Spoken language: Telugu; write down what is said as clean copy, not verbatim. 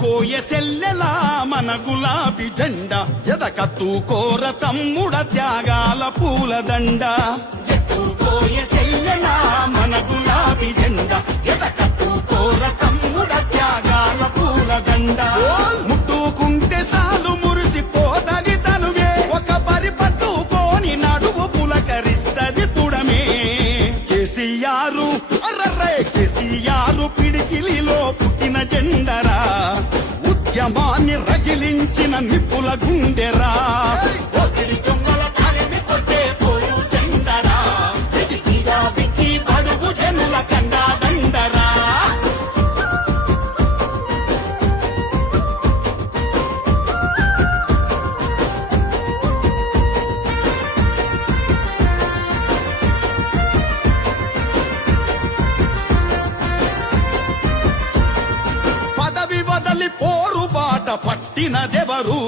కోయసెల్లెలా మన గులాబీ జెండా ఎదకత్తు కోర తమ్ముడ త్యాగాల పూలదండ కోయసెల్లెలా మన గులాబీ జెండా ఎదకత్తు కోర తమ్ముడ త్యాగాల పూలదండ ముట్టుకుంటే సాలు మురిసిపోతది తనువే ఒక పరి పట్టుకోని నడువు పులకరిస్తది పుడమే కేసీఆర్ అర్రర్రే కేసీఆర్ పిడికిలిలో పుట్టిన జెండరా ఉద్యమాన్ని రగిలించిన నిప్పుల గుండెరా కొట్టే పోరు జెండరా బిక్కి పడుగు జనుల కండా దండరా పదవి వదలి పోరు బాట పట్టినదెవరు